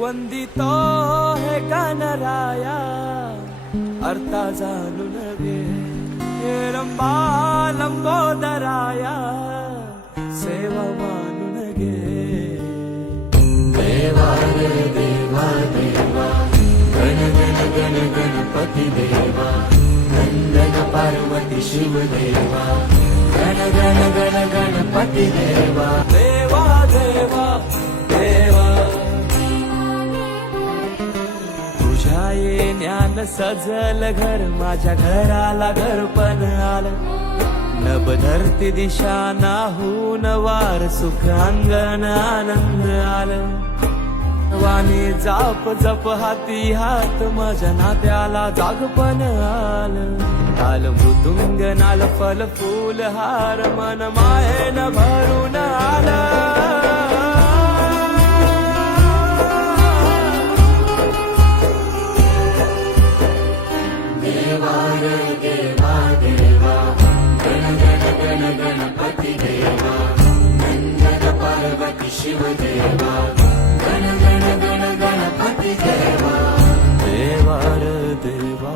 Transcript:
वंदितो हे गणराया अर्था घे हे रंबा लंबोदराया सेवा मानून घे देवा रे, देवा देवा, गण गण गण, गणपती देवा, नंदन, पार्वती शिव देवा गण गण तुझ्या येण्यान सजल घर माझ्या घराला घर पण आलं. नभ धरती दिशा नाहून वार सुख अंगण आनंद आलं. वाणी जाप जप हाती हात माझ्या नात्याला जागपण आलं. काल मृदुंग नाल फल फूल हार मन मायेन भरून देवा देवा